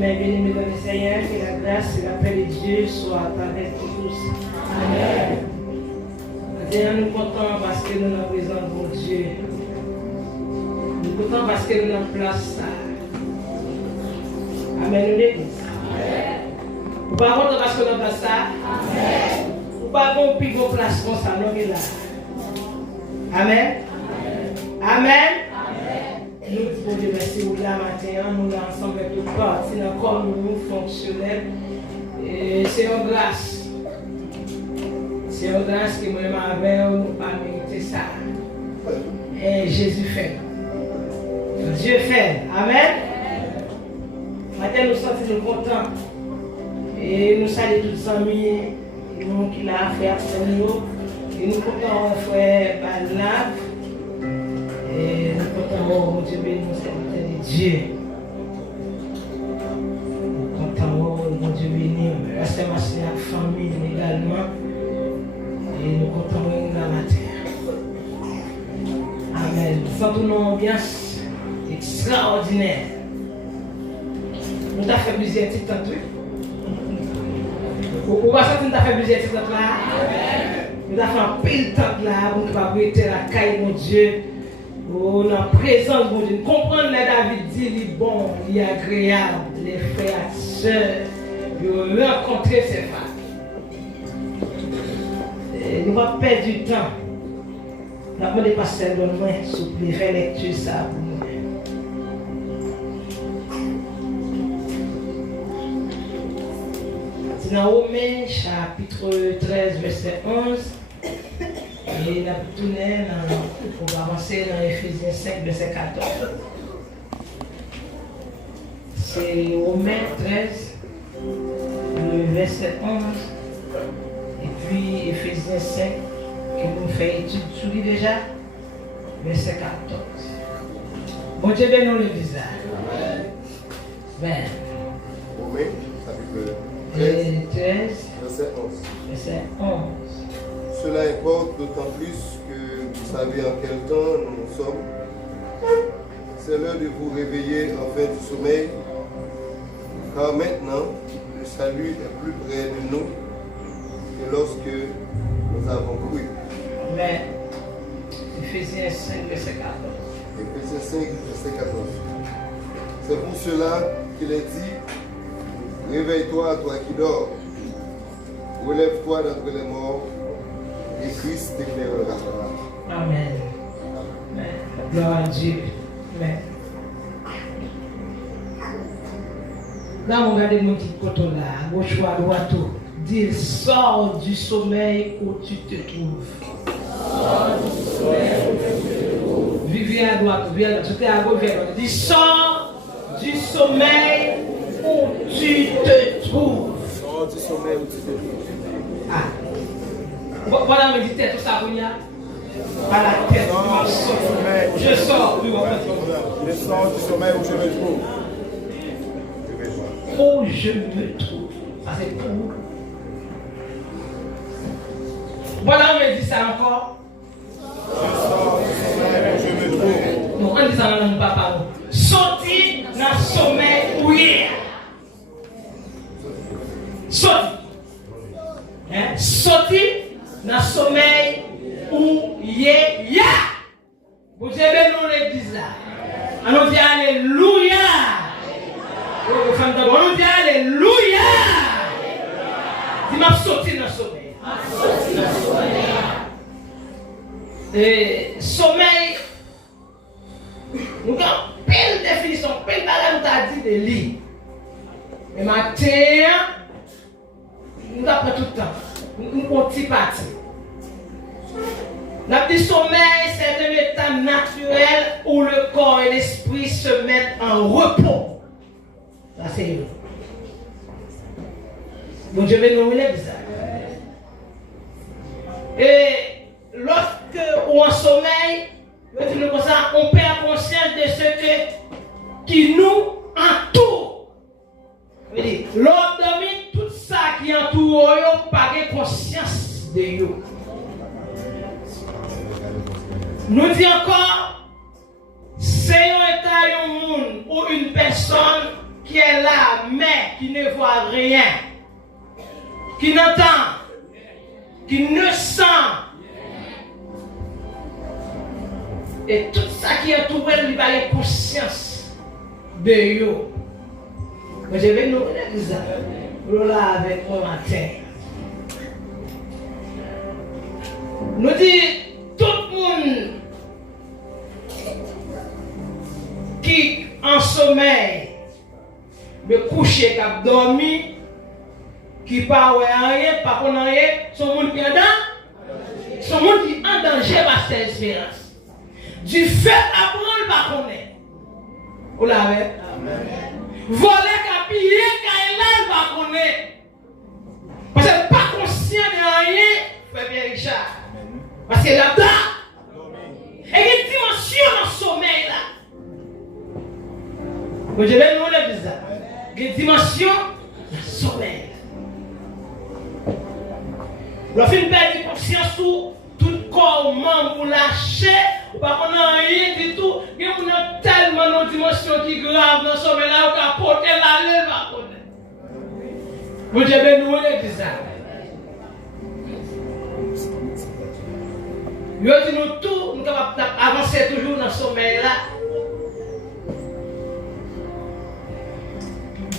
Mais bien-aimés dans le Seigneur, que la grâce et la paix de Dieu soient avec nous tous. Amen. Seigneur, nous comptons parce que nous sommes présents pour Dieu. Nous comptons parce que nous sommes place. Amen. Nous l'église. Nous ne pouvons pas parce que nous sommes place. Amen. Nous ne pouvons pas plus de place comme ça. Nous sommes là. Amen. Amen. Nous disons Dieu merci pour la matin, nous sommes ensemble avec toute partie dans le corps nous fonctionnels. C'est une grâce. C'est une grâce qui moi avec nous pas mériter ça. Et Jésus fait. Dieu fait. Amen. Matin nous sommes contents. Et nous saluons tous les amis, nous qui l'a fait à nous. Et nous comptons frère Balak. Et nous comptons, mon Dieu béni, nous de Dieu. Nous comptons, mon Dieu béni, restez ma famille également. Et nous comptons dans la terre. Amen. Nous sentons une ambiance extraordinaire. Nous avons fait plusieurs titres tantôt. Vous pensez que nous avons fait plusieurs titres là? Nous avons fait un pile de temps là pour nous prêter la caille, mon Dieu. Oh, dans la présence de Dieu. Comprendre que David dit, il est bon, il est agréable, les frères et sœurs, de rencontrer ses femmes. Nous ne va pas perdre du temps. Nous avons des pasteurs de moi, s'il vous plaît, faire lecture ça pour nous. C'est dans Romains, chapitre 13, verset 11. Et la tournée, on va avancer dans Éphésiens 5, verset 14. C'est Romains 13, le verset 11. Et puis Éphésiens 5, qui nous fait étude sur lui déjà, verset 14. Bon Dieu bénisse le visage. Ben. Romains, chapitre 13, verset 11. Verset 11. Cela importe d'autant plus que vous savez en quel temps nous sommes. C'est l'heure de vous réveiller en fin du sommeil, car maintenant le salut est plus près de nous que lorsque nous avons cru. Amen. Éphésiens 5, verset 14. Éphésiens 5, verset 14. C'est pour cela qu'il est dit, réveille-toi, toi qui dors, relève-toi d'entre les morts, et Christ t'éclairera. Amen. Amen. Gloire à Dieu. Amen. Là, on regarde mon petit coton là, gauche ou à droite. Dis, sors du sommeil où tu te trouves. Sors du sommeil où tu te trouves. Viens à droite, viens à droite. Tu es à gauche, viens à droite. Dis, sors du sommeil où tu te trouves. Sors du sommeil où tu te trouves. Ah. Voilà, me dit tout ça, Bounia. À la tête, je sors. Je sors du sommeil où je me trouve. Où je me trouve. Ça, c'est pour. Voilà, on me dit ça encore. Je sors du sommeil où je me trouve. Donc, on dit ça dans notre papa. Sorti dans le sommeil où il est. Sorti. Hein? Sorti dans le sommeil où il est. Vous avez nous l'église là. On dit Alléluia. On dit Alléluia. Dis-moi sorti dans le sommeil. Et sommeil, nous avons plein de définitions, plein de bagages, nous avons dit de lire. Mais matin, nous avons tout le temps. Nous avons un petit parti. Le sommeil, c'est un état naturel où le corps et l'esprit se mettent en repos. Ça, c'est vrai. Donc, je vais nous relèver ça. Et lorsque on en sommeil, on perd conscience de ce qui nous entoure. L'homme domine tout ça qui entoure, pas de conscience de nous. Nous dit encore, c'est un état, un monde ou une personne qui est là, mais qui ne voit rien, qui n'entend, qui ne sent. Et tout ça qui est entouré, il va avoir conscience de yo. Mais je vais nous dire ça. Là avec moi matin. Nous dit tout le monde qui en sommeil, me coucher, qui a dormi, qui pas rien, pas qu'on rien, son monde qui est dans, son monde qui est en danger par cette espérance. Du fait à prendre par qu'on est. Vous l'avez? Voler, capiller, quand par qu'on est. Parce que pas conscient de rien, frère Pierre Richard. Parce que là-dedans, il y a une dimension dans le sommeil là. Je vais nous dire ça. Il y a une dimension dans le sommeil. Le film perd conscience sur tout corps, membre, lâché, ou pas qu'on a rien du tout. Il y a tellement de dimensions qui grave dans le sommeil là, on a porté la lèvre à côté. Je vais nous dire ça. Nous disons tout, nous sommes capables d'avancer toujours dans ce sommeil là.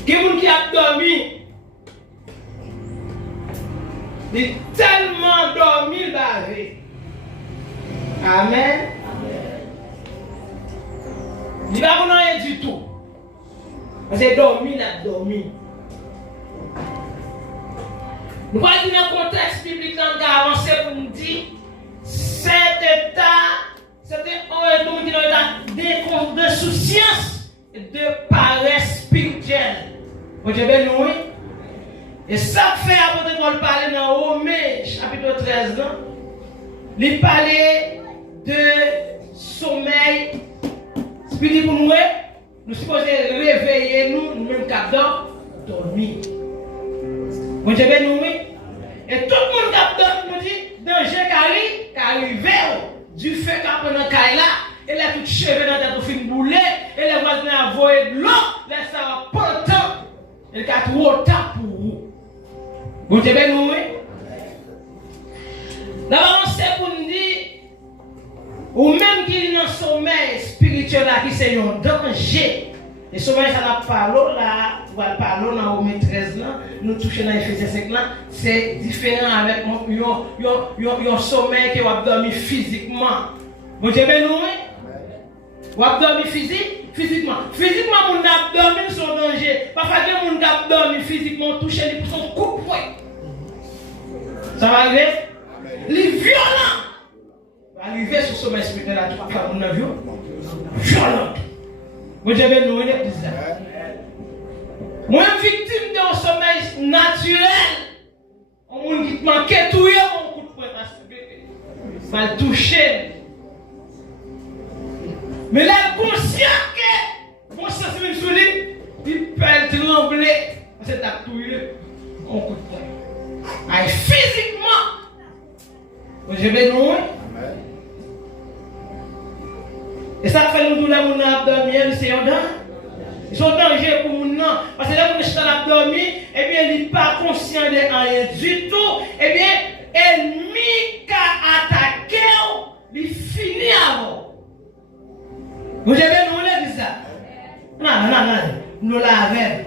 Quelqu'un qui a dormi, il est tellement dormi, il va arriver. Amen. Il va pas rien du tout. Parce que dormi, il a dormi. Nous allons dire dans le contexte biblique, nous avons avancé pour nous dire. Cet état, c'était un état d'insouciance et de paresse spirituelle. Vous avez nous, et ça fait après qu'on parle dans Romains chapitre 13, il parlait de sommeil spirituel pour nous. Nous supposons réveiller nous-mêmes qui dormir. Vous avez nous, et tout le monde qui dormi nous dit danger qui arrive du fait qu'après dans caille là, et là tout cheveux dans tête fin boulé, et les voisins a voyé de l'eau, là ça va pas le temps. Et qui a trop temps pour vous. Vous avez nous, d'abord on sait pour nous dire, ou même qui est dans le sommeil spirituel là, qui c'est un danger. Et souvent, ça n'a pas l'eau là, on va parler dans Romains 13 là, nous touchons dans Ephésiens 5 là, c'est différent avec un sommeil qui va dormir physiquement. Vous avez nous, vous avez dormi physiquement. Physiquement, on a dormi son danger. Parfois, on a dormi physiquement, touché pour son coup de poing. Ça va arriver? Les violents va arriver sur le sommeil spirituel là, parfois, on a vu violent. Vous avez nous dit ça. Moi, victime d'un sommeil naturel, on m'a dit manquer tout, mon coup de poing mal touché. Mais là, conscient que mon sens est solide, il peut trembler. C'est à tout, mon coup de poing. Physiquement, vous avez nous. Et ça fait nous douleur mon abdomen, c'est un danger. Ils sont dangereux pour nous. Parce que là, vous êtes dans l'abdomen, eh bien, il n'est pas conscient de rien du tout. Eh bien, l'ennemi qui a attaqué, il finit avant. Vous avez nous dit ça? Non. Nous l'avons.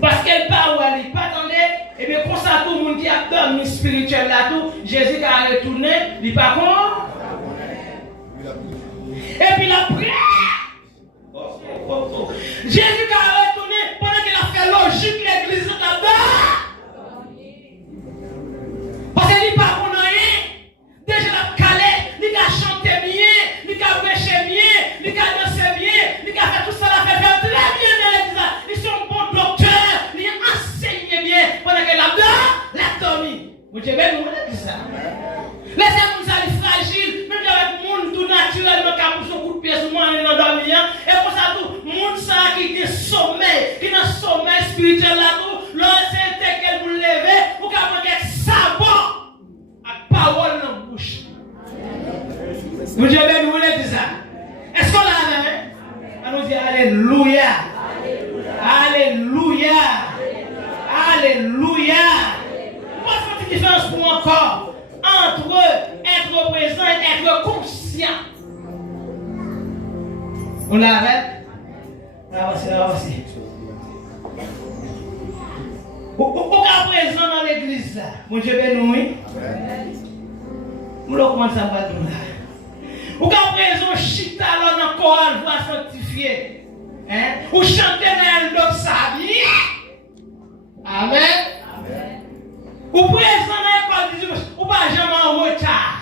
Parce qu'elle part où elle n'est pas attendée, et bien, pour ça, tout le monde qui a dormi spirituel là, tout, Jésus a retourné, il n'est pas contre. Et puis la prière. Jésus a retourné pendant qu'il a fait logique l'église là-bas. Parce qu'il n'est pas pour rien. Déjà la calé, il a chanté bien, il a prêché bien, il a dansé bien, il a fait tout ça, il a fait très bien dans l'église. Ils sont bons docteurs, ils enseignent bien pendant qu'il a dormi. Vous avez bien nous ça. Laissez-nous ça fragile, même avec le monde tout naturellement qui a poussé un coup de pied sur moi dans dormir. Et pour ça, tout le monde ça qui est sommeil, qui est dans sommeil spirituel là tout, lorsque qu'elle vous levez, vous pouvez prendre un sabot à parole dans la bouche. Vous Dieu béni, vous voulez dire ça? Est-ce qu'on l'a amen? On nous dit Alléluia. Alléluia. Alléluia. Moi, il faut une différence pour moi encore entre être présent et être conscient. On l'a avec? Avancez. Pourquoi présent dans l'église là? Mon Dieu béni. Nous comment ça va tout là? Pourquoi présent chita là dans le corps voix sanctifiée? Hein? Ou chanter dans le sa vie? Amen. Ou présent dans l'école ou pas jamais en retard.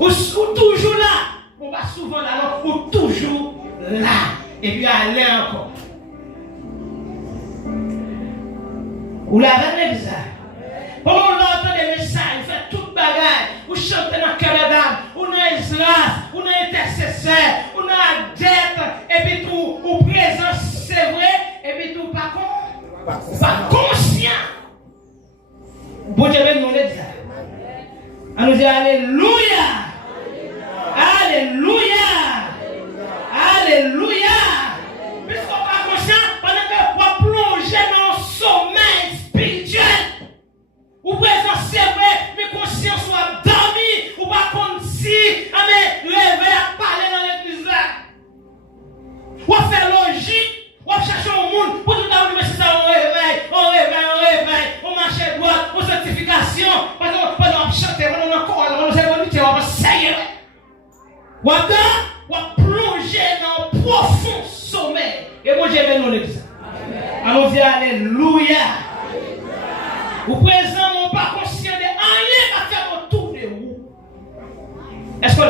Ou toujours là. On va souvent là, ou toujours là. Et puis aller encore. Ou la reine ça. Pour on entend des messages, fait toute bagarre. Ou chanter dans Canada, ou dans Israël, ou dans intercesseur, ou dans la dette. Et puis tout, ou présent, c'est vrai. Et puis tout, pas conscient. Bon Dieu, nous le dit. On nous dit Alléluia. Alléluia. Alléluia. Puisqu'on va conscient, pendant qu'on plonger dans le sommeil spirituel. Ou présent, c'est vrai, mais conscience soit dormi, ou pas comme si, amen, lever à parler dans l'église là. Ou à faire logique, ou à chercher au monde, pour tout à l'heure, c'est ça, on réveille, on marche droit, on certification, parce qu'on chante, on encore, on va essayer. Ou à plonger dans un profond sommeil. Et moi, j'ai bien nous l'église. Allons dire Alléluia. Au présent, on n'est pas conscient de rien à faire autour de vous. Est-ce que là?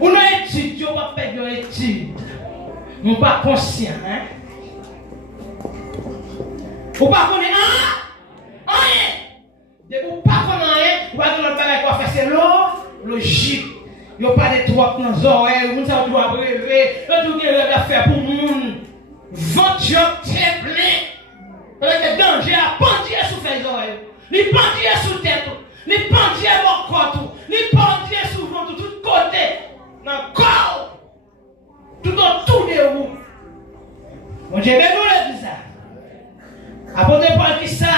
On a étudié, on va faire une étude. On n'est pas conscient. Hein? On ne pas connaître rien. Dès qu'on ne pas connaître rien, on va dire qu'on va faire c'est logique. Il n'y a pas de trop dans les oreilles, vous savez, vous avez rêvé, vous avez faire pour le monde. Votre job très plein. Avec des dangers à pendir sous les oreilles, ni pendir sous tête, ni pendir au corps, ni pendir sous le ventre, tout côté, dans le corps, tout autour de vous. Mon Dieu, mais nous le dit ça. Apôtre Paul dit ça.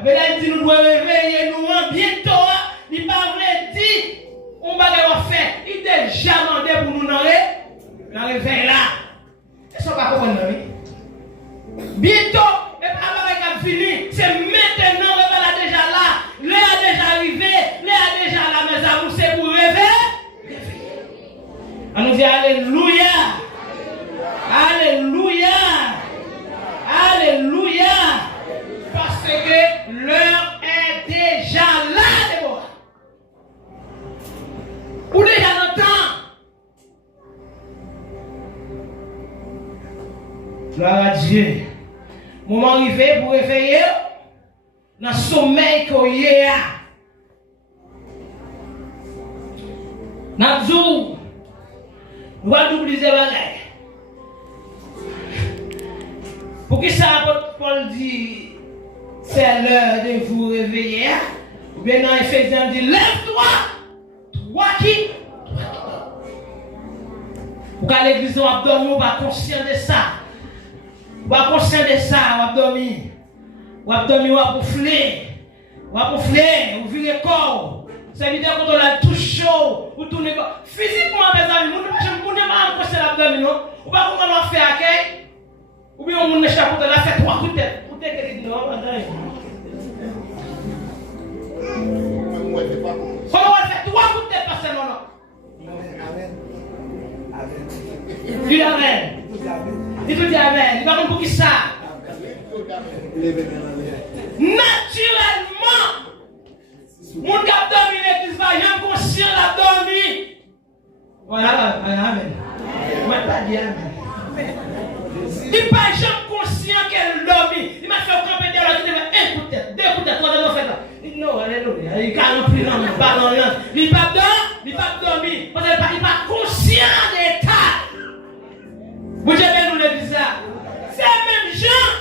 Il dit nous devons réveiller nous bientôt. Il pas vrai dit. On va le faire. Il est déjà demandé pour nous dans le réveil là. Est-ce qu'on va comprendre? Bientôt, et pas fini. C'est maintenant, le réveil est déjà là. Le est déjà arrivé. Le est déjà là. Mais ça vous c'est pour réveiller. On nous dit Alléluia. Alléluia. Alléluia. Parce que l'heure est déjà là, Déborah. Ou déjà dans le temps. Gloire à Dieu. Moment arrivé pour réveiller dans le sommeil qu'on y est. Dans le jour, nous allons oublier les bagages. Pour que ça, Paul dit, c'est l'heure de vous réveiller. Ou bien dans Ephésiens, dit, lève-toi. Toi qui? Pour qu'à l'église, on va dormir, on va conscient de ça. On va conscient de ça, on va dormir. On va dormir, on va bouffer. On va bouffer, on vire le corps. C'est évident quand on a tout chaud, ou tout le corps. Physiquement, mes amis, on ne va pas conscient l'abdomen, non? On va comment on fait accueil. Ou bien on ne cherche pas de la faire 3 coups de tête. Pour tête que dit non, comment on va faire 3 coups de tête par semaine, non? Amen. Dis amen. Dis tout amen. Il va comme pour qui ça? Naturellement, mon cap dormi l'église va jamais conscient la dormi. Voilà, amen. On va pas dire amen. Il n'est pas jamais conscient qu'elle dormi. Il m'a fait camper de la tête, un coup de tête, 2 coups de tête, 3 coups de tête. Non, alléluia. Il ne plus dans le ballon. Il n'est pas dormi. Parce qu'il n'est pas conscient de l'état. Vous avez nous le dit ça. C'est le même gens.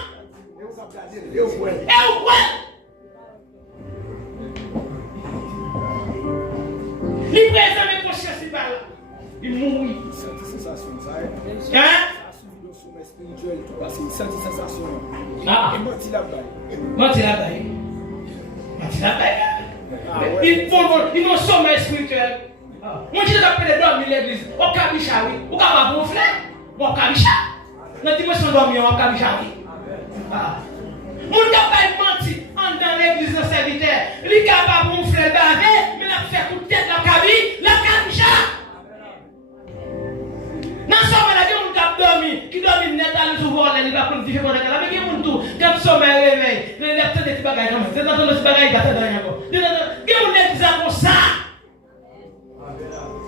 Et où? Il présente mes consciences, il parle. Il mourit. Senti sensation, ça. Hein? Le sommet spirituel, tout parce qu'il senti sensation. Ah. Et menti là-bas. Menti là-bas. Menti là-bas. Il faut sommet spirituel. Moi, je t'appelle dormir l'église. Au Kabicha, oui. Au Kabicha, mon frère. Au Kabicha. Dans la dimension dormir, au Kabicha, oui. Mon capable menti dans l'église de serviteur. Il est capable, mon frère, baver, mais il a fait coup de tête dans la Kabicha. Dans ce moment-là, il y a un cap dormi, qui dormi net à l'ouvrir, il va prendre différents de la mais il y a un tout, quand sommeil réveille, il y a des petits bagages comme ça. C'est dans ce bagage, il va faire rien encore. Il y a un exemple comme ça.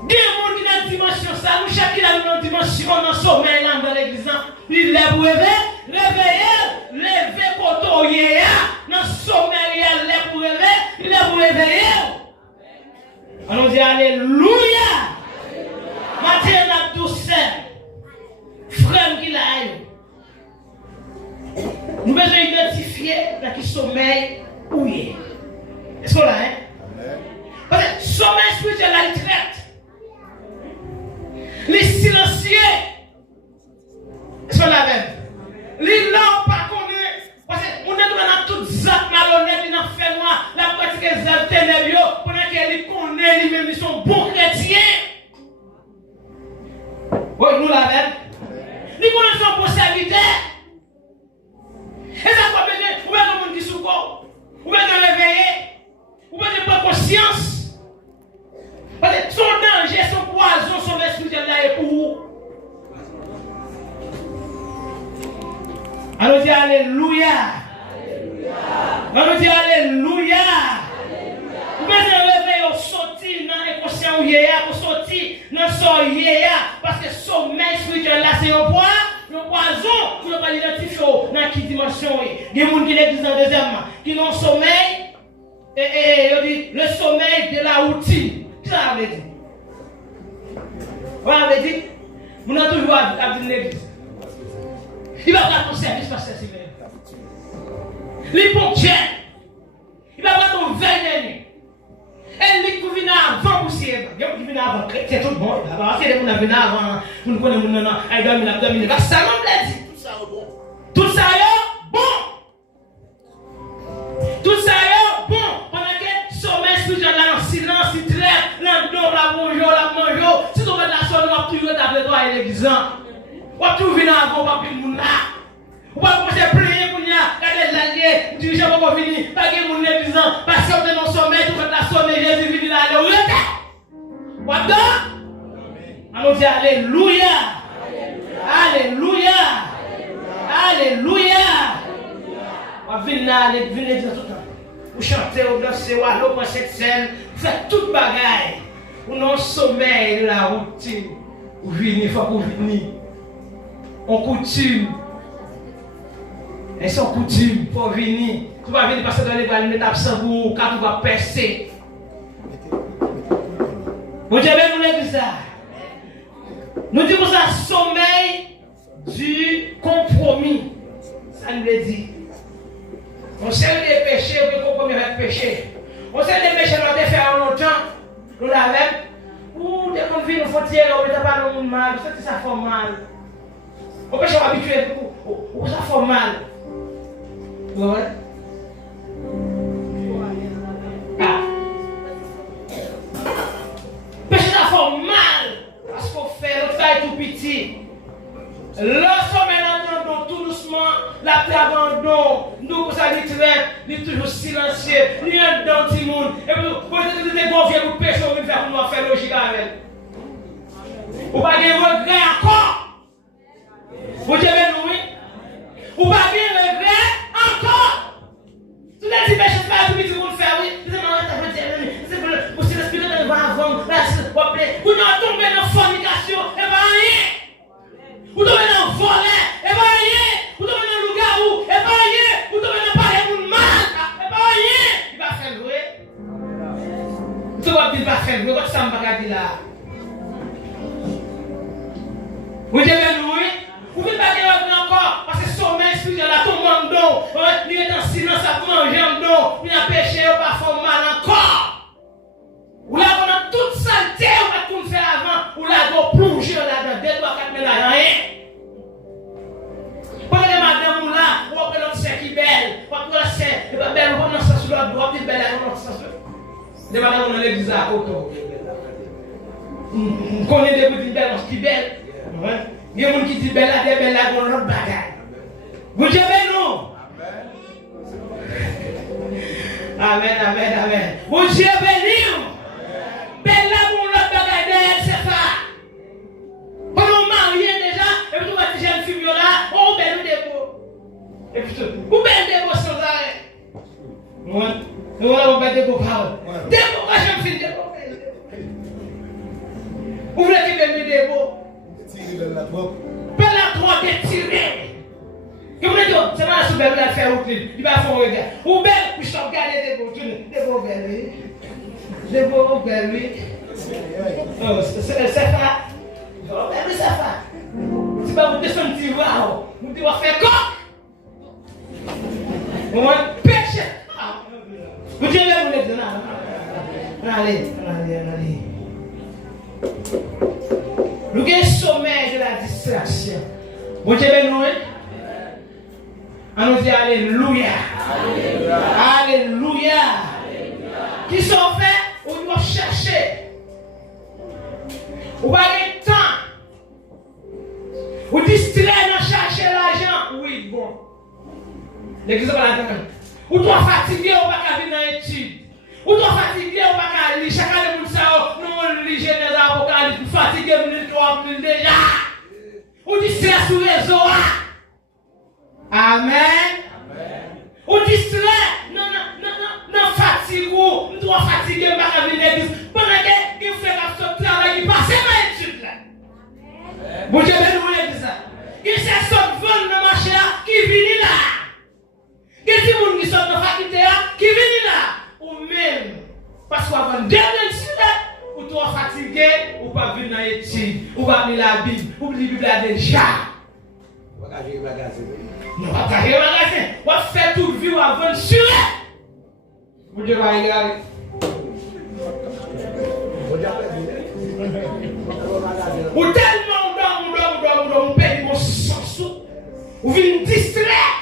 Il y a un monde qui a une dimension, ça, nous chacun a une dimension dans le sommeil dans l'église. Il lève pour lever côté, dans le sommeil, il lève pour réveiller, il lève pour réveiller. Allons dire Alléluia. Matin la douceur, frère qui l'a eu. Nous devons identifier dans qui sommeil où il est. Est-ce qu'on l'a, hein? Parce que sommeil spirituel, là, il traite. Les silencieux. Est-ce qu'on l'a même? Les langues pas connues. Parce qu'on est dans toute zap malhonnête, il en fait noir, la pratique des ténèbres, pendant qu'elle connaît, lui-même, ils sont bons chrétiens. Oui, nous la même. Nous connaissons pour serviteur. Et ça va venir, ou bien le monde qui souffre, ou bien de réveiller, ou bien de prendre conscience. Parce que son danger, son poison, son esprit là est pour vous. Allons dire Alléluia. Allons dire Alléluia. Vous pouvez réveiller au sortir dans les conscients où il y a, pour sortir dans son yéya, parce que sommeil spirituel là c'est un poison pour ne pas l'identifier dans quelle dimension il y a. Des gens qui l'église en deuxièmement, qui n'ont sommeil, et le sommeil de la routine. Qu'est-ce que ça veut dire? Vous avez dit, vous avez toujours à l'église. Il va faire ton service parce que c'est vrai. Les ponctuels, il va faire ton veille. Elle dit que vous venez avant pour s'y aider. Vous venez avant, c'est tout bon. Parce que vous venez avant, vous ne connaissez pas, elle doit me dominer. Ça m'a dit. Tout ça est bon. Tout ça est bon. Pendant que sommeil spirituel là, en silence, il traite, l'endor, la bonjour, la mangeau. Si vous mettez la sonne, vous avez toujours d'après toi à l'église. Vous avez toujours venu avant, vous avez venu là. Vous avez commencé à prier pour nous, regardez l'allié, dirigeant pour venir, pas que vous n'êtes pas parce que vous êtes dans le sommeil, vous faites la sommeil, Jésus vient là, le retard. What the? Allons dire Alléluia. Alléluia. Alléluia. Vous venez là, vous venez tout le temps. Vous chantez, vous dansez, vous allez pour cette scène, vous faites toute bagaille. Vous n'avez sommeil, la routine. Vous venez, il faut que vous venez. On coutume. Et son coutume pour venir. Tu vas venir passer dans les balles, mais absent pour quand tu vas percer. Vous Dieu nous l'a dit ça. Nous disons ça, sommeil du compromis. Ça nous l'a dit. On sait des péchés, on peut compromis avec péché. On sait des péchés, on a fait en longtemps. Nous l'avons. Ou dès qu'on vit, nous faut tirer, on ne met pas le monde mal. Ça fait mal. On peut être habitué, ou ça fait mal. Ouais. Ah. Péché ça fait mal. Parce qu'on fait le travail tout petit. Le sommeil dans tout doucement, la abandon, nous ça dit très, toujours silencieux, ni un dans tout le monde. Et vous êtes des bons vieux pour pécher, on va faire logique avec. Vous pas de regret encore. Vous dites oui. Vous pas de regret encore. Tous les petits péchés, c'est pas tout petit pour le faire, oui. Vous êtes respiré dans le vent avant, vous n'avez tombé dans la fornication, et pas rien. Vous tombez dans le volet, et pas rien. Vous tombez dans le loup-garou, et pas rien. Vous tombez dans le parler pour le mal, et pas rien. Il va faire jouer. Tu vois, il va faire jouer, votre sang va garder là. Vous dites oui. Vous ne pouvez pas dire encore, parce que sommeil spirituel, là, tout le monde d'eau, il est en silence, à manger en dos, il a péché, il n'a pas fait mal encore. Vous l'avez pendant toute sa belle dans notre sens. Des bagages dans l'église à auto. On connaît des petites belles qui belles. Il y a des gens qui disent belle, des belles là dans l'autre bagaille. Vous dites non. Amen, amen, amen. Vous dites béni. Belle là dans l'autre bagaille, c'est ça. On est marié déjà, et puis tu vas dire, jeune fille là, oh, belle ou des beaux. Et puis, vous belle des beaux sans arrêt. Nous allons faire des beaux paroles. Des beaux, moi j'aime finir des beaux. Vous voulez qu'il me des beaux? Tirer la drogue. Pas la drogue est tirée. Et vous voulez dire, c'est pas la soupe belle faire au clip. Il va faire un regard. Ou belle, puis je t'en regarde des beaux. Des beaux belles, oui. Des beaux belles, oui. C'est ça. Mais ça va. C'est pas vous descendre petit waouh. Vous devez faire quoi? On va pêcher. Vous dites là, vous êtes là. Allez. Nous avons le sommeil de la distraction. Vous dites nous, on nous dit Alléluia. Alléluia. Qui sont faits, on doit chercher. On va aller temps. Vous distraire dans chercher l'argent. Oui, bon. L'église va l'attendre. Ou doit fatiguer, on va pas venir dans l'étude. Ou doit fatiguer, on va pas lire. Chaque année, vous savez, nous lisons les apocalypses. Vous fatiguez, vous lisez déjà. Ou distraire sur les réseau. Amen. Ou distraire. Non, fatigue. Nous doit fatiguer, on va pas venir dans l'église. Pendant que vous faites ce travail, il passe dans l'étude. Vous devez nous dire ça. Il y a ce vent dans le marché qui vient là. Il y a des gens qui sont dans la faculté qui viennent là. Ou même, parce qu'avant de venir ou tu es fatigué, ou pas venir dans l'étude, ou pas venir la Bible, ou la Bible déjà. On va faire le magasin. On va faire le magasin. On va faire toute vie avant de suivre. Vous devez regarder. Ou tellement on paye mon sens. Ou vient distraire.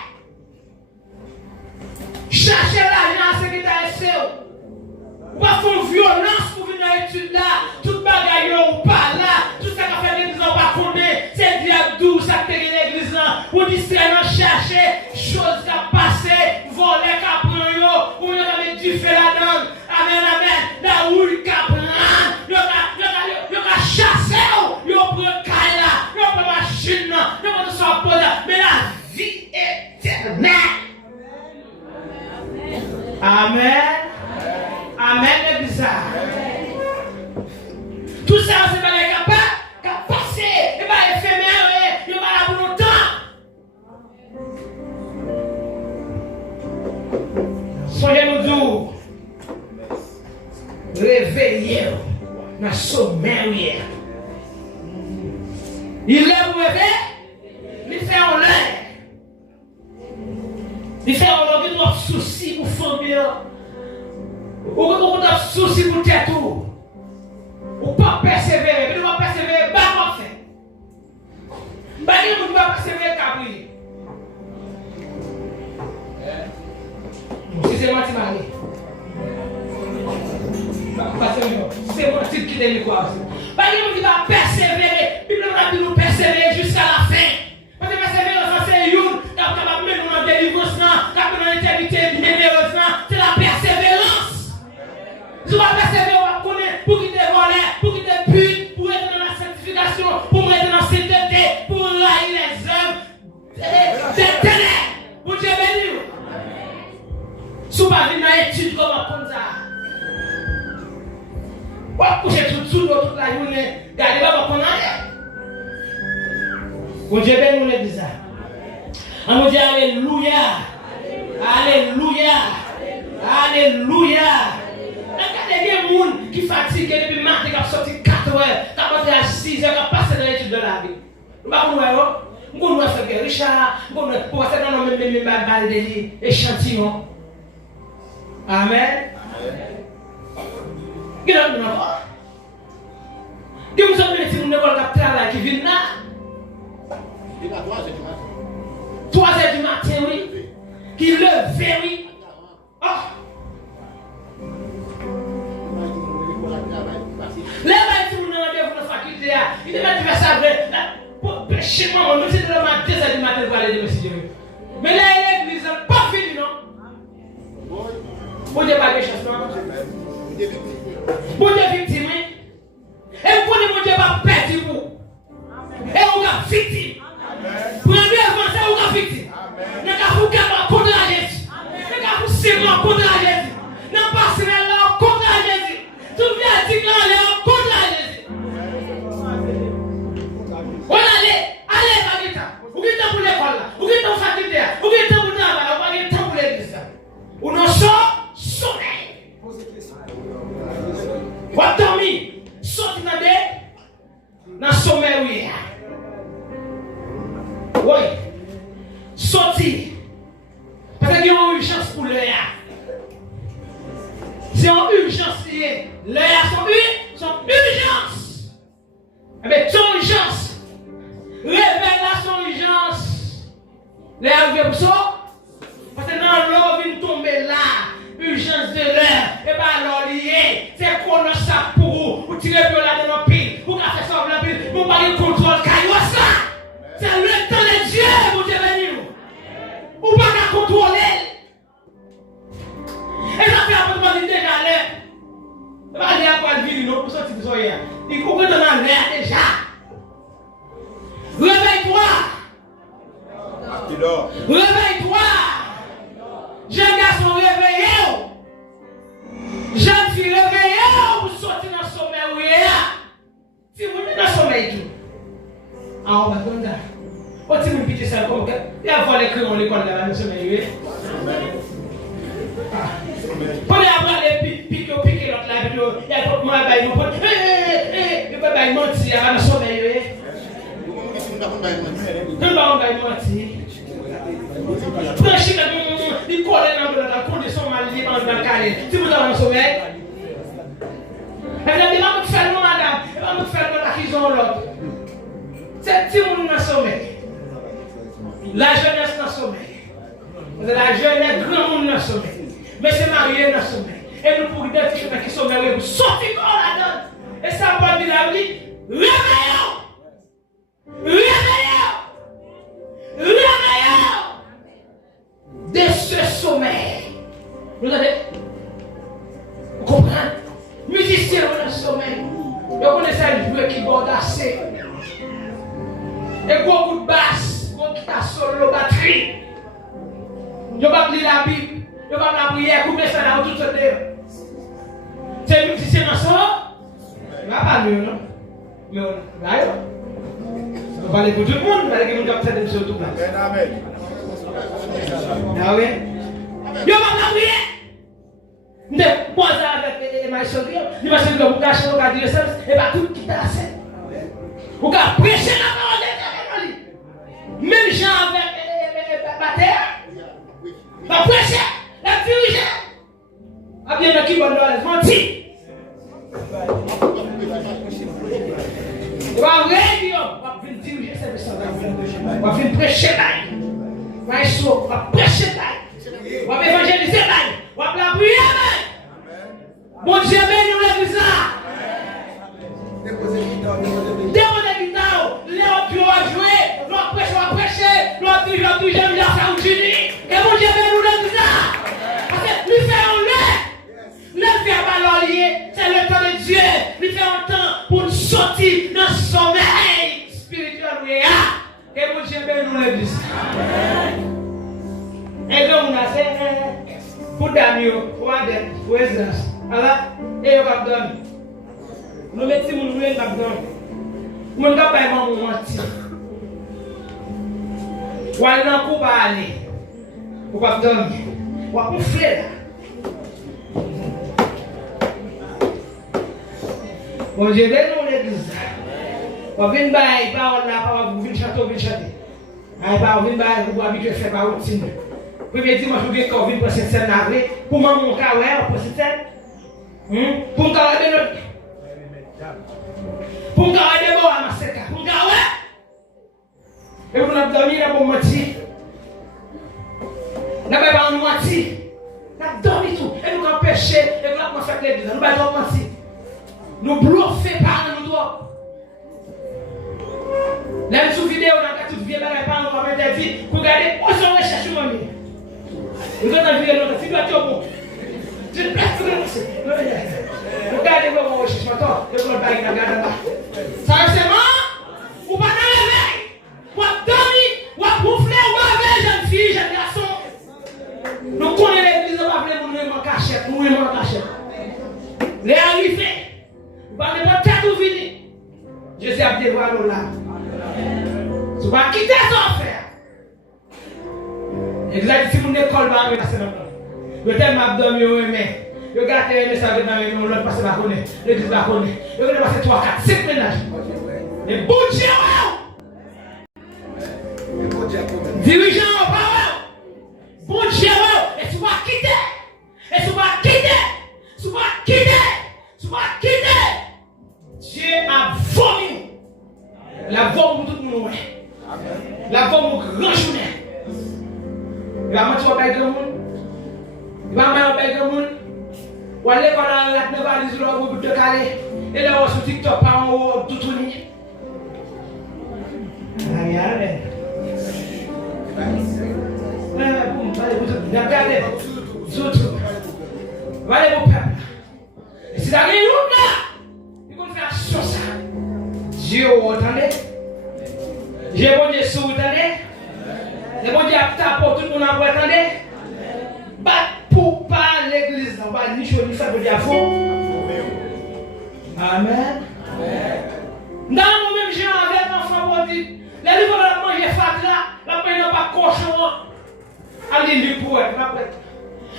Cherchez l'argent à ce qui t'a essayé. Ou pas faire violence pour venir à l'étude là. Tout bagaille ou pas là. Tout ça qu'a fait l'église on va connaître. C'est diable doux ça qui est l'église là. Ou distraire, chercher. Choses qui ont passé. Voler, capran, ou il y a du feu là-dedans. Amen, amen. La roue capran. Il y a chassé. Il y a pris le caille là. Il y a pris la machine là. Il y a pris son pot là. Mais la vie éternelle. Amen. Amen, les bizarres. Tout ça, c'est pas les capables, qui a passé, et pas éphémère, il va là pour longtemps. Soyez nous doux. Réveillez dans le sommeil. Il lève vous réveiller, il fait en l'air. Il fait en l'air, il doit souci pour famille. Ou pas souci pour tête tout. Ou pas persévérer, mais pas persévérer, pas quoi faire. Pas dire que tu vas persévérer cabri. Si c'est moi qui m'arrive. C'est mon type qui est quoi. Pas dire que tu vas persévérer, puis nous persévérer jusqu'à la fin. Parce que persévérer, c'est une, capable de mettre dans la délivrance, capable de l'éternité bienheureuse, c'est la persévérance. Tu vas persévérer, on va connaître pour qu'il te vole, pour qu'il te pute, pour être dans la sanctification, pour être dans la sainteté, pour railler les œuvres des ténèbres. Pour Dieu béni. Si vous ne venez dans l'étude, comment prendre ça? Vous va coucher tout toute la journée, gardez pas pour rien. Pour Dieu béni, nous le disons. On nous dit Alléluia. Alléluia. Alléluia. Il y a des gens qui fatiguent depuis matin, qui ont sorti 4 heures, qui ont monté à 6 heures, qui ont passé dans l'étude de la vie. Nous ne pouvons pas faire Richard, nous ne pouvons pas faire dans le même échantillon. Amen. Il y a des gens qui ont une école de travail qui vient là. Il y a 3 heures du matin. 3 heures du matin, oui. Qui lève, oui. Oh! tu fais ça vrai. Chez moi, nous c'est de la matin, 2h du matin pour aller de Dieu. Mais là, l'église n'est pas finie, non? Vous n'avez pas de chance, non? Vous êtes victime. Et vous ne pouvez pas perdre vous. Et vous êtes victime. Pour avancer, vous êtes victime. Ne vous pas contre la Jésus. Ne vous serrez contre la Jésus. Ne passez là contre la Jésus. Tout le monde dit là contre la Jésus. On allez, Magita. Vous êtes pour l'école là. Vous êtes en faculté. Vous êtes pour le travail. Vous êtes pour l'église. Vous ne sommeil. Vous avez dormi. Sorti dans le sommeil. Oui. Sorti. Parce qu'il y a une urgence pour l'air. C'est une urgence liée. L'air sont urgence. Mais son urgence. Révélation urgence. L'air vient pour ça. Parce que dans l'eau vient tomber là. Urgence de l'air. Et bien alors lié. C'est qu'on a ça pour vous. Vous tirez peu là dans nos piles. Vous faites ça dans la pile. Vous parlez de contrôle. Caillou ça. C'est le temps de Dieu. Vous devez venir. Vous ne pouvez pas contrôler. Et ça fait un peu de déjà l'air. Vous ne pouvez pas aller à quoi le vide. Vous sortez de ça hier. Il faut que tu dans l'air déjà. Réveille-toi. Réveille-toi. Jeune garçon, réveillez-vous. Jeune fille, réveillez-vous. Vous sortez dans le sommeil. Si vous êtes dans le sommeil, ah, on va donner ça. On va dire que ça comme il y a volé que on l'école là, dans le sommeil. Pour les avoir les piquer l'autre là, il y a pas mal bail, il va bail mentir dans le sommeil. Tout va bail mentir. Franchir il colle dans la condition mal liée dans le carré. Si vous avez un sommeil, et là, il va me faire le madame, il va me faire la prison l'autre. C'est tout le monde dans le sommeil. La jeunesse dans le sommeil. La jeunesse, grand monde dans le sommeil. Mais c'est marié dans le sommeil. Et nous pouvons identifier qui sont mariés, vous sortez encore là-dedans. Et ça va dire la vie, réveillons! Réveillons! Réveillons! De ce sommeil. Vous avez? Vous comprenez? Musiciens dans le sommeil. Vous connaissez le joueur qui borde assez. Et gros coup de basse, gros guitare solo, batterie. Je ne vais pas lire la Bible, je ne vais pas la prière, couper ça dans tout ce temps. C'est un musicien dans son. Il ne va pas mieux, non? Mais on va on va parler pour tout le monde, on va parler pour tout le monde, surtout là. Amen. Ah oui? Je ne vais pas la prière. Je ne vais pas avec ma soeur, je vais pas vous cacher, vous cacher, et pas tout qui t'a assez. Vous pouvez prêcher la parole de Dieu. Même gens avec la terre. Va prêcher, la diriger. A bien le qui va nous mentir. Va réunir, va venir diriger cette personne. Va venir prêcher là. Va prêcher là. Va évangéliser là. Va la prier là. Bon Dieu béni nous l'église là. Déposez guitare, Léon Pio a joué, l'autre prêcher, l'autre diriger, il a fait un génie. Et mon Dieu béni nous l'église là. Parce que lui fait un lait. Le faire pas lié, c'est le temps de Dieu. Lui fait un temps pour sortir dans le sommeil spirituel. Et mon Dieu béni nous l'église. Et comme on a fait pour Daniel, pour Adèle, pour Esdras. Alors, et on va donner. Nous mettons mon nouvel là-dedans. Nous ne pouvons pas mentir. Ou aller dans le coup pour aller. Ou pas dormir. Ou pas souffler là. Bon Dieu, nous l'église. On vient bailler, parole là, on vient chanter, on vient chanter. On vient bailler, on va habituer à faire par routine. Premier dimanche, je viens quand on vient pour cette scène là, pour mon cas, pour cette scène. Pour me garder notre. Pour me garder bon à ma seca. Pour me garder. Et vous n'avez dormi là pour mentir. Nous n'avons pas menti. Nous avons dormi tout. Et nous avons péché. Et nous avons fait l'église. Nous n'avons pas menti. Nous bluffons par nous doigts. Regardez, où sont les chercheurs, mamie? Vous avez vu l'autre, si tu as tout bon. Tu te places, regardez comment on cherche, maintenant, le grand bail, regarde là. Ça, c'est bon? Ou pas dans le réveil? Ou à dormir? Ou à bouffer? Ou à veiller, jeune fille, jeune garçon? Nous connaissons l'église, on va appeler nous en cachette, nous en cachette. Les arrivés, vous parlez de tête ou fini. Jésus a dévoilé nous là. Tu vas quitter son frère. Exact, si mon école va passer dans le temps. Le m'a dormi au aimé. Le gars qui aimé ça dans le monde, passer va connaître. L'église va connaître. Le gars passer 3, 4, 5 ménages. Et bon Dieu, dirigeant au power. Bon Dieu, et tu vas quitter. Et tu vas quitter. Tu vas quitter. Tu vas quitter. Dieu a vomi. La vomi pour tout le monde. La vomi pour grand journée. Il va mentir au bail de monde. Il va mentir au bail de monde. Ou aller pendant la ne va les jours pour te caler. Et là, sur TikTok, par en haut, tout tourner. Regardez. Regardez. Surtout. Allez, mon père. Et si t'as rien là, il faut faire ça. Dieu, vous entendez? Dieu, bon Dieu, vous entendez? Le bon Dieu a tapé pour tout le monde, vous entendez? Bat pour pas l'église, on va ni chaud ni faire pour dire faux. Amen. Dans le même genre, avec l'enfant, on dit, les livres de la manger fat là, la paix n'a pas cochon. Allez, lui pour elle,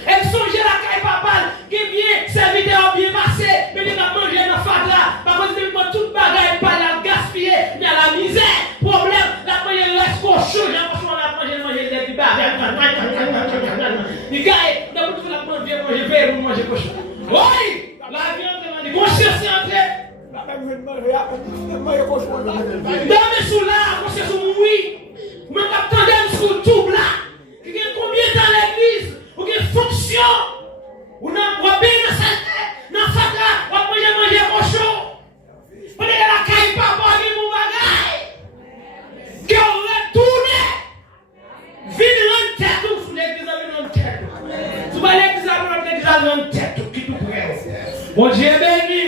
elle songe la caille papa, qui est bien, serviteur bien passé, mais il va manger dans fat là, par contre, il va toute bagaille, pas la gaspiller, il y a la misère, problème, la paix reste cochon, la cochon la manger des bagailles, les gars, d'abord tout la manger verre, manger cochon. Oui, la viande, les conscience entrée. Dans mes sous là, conscience oui, mais quand on sous tout là, il y a combien dans l'église? Ou qui fonction, ou non, ou bien dans sa tête, dans sa tête, ou manger cochon. On est dans la caille, papa, qui mon bagaille. Qui on retourne. Vine dans tête, ou sous l'église, dans tête. Tu vas l'église, dans tête, qui tout près. Bon Dieu béni.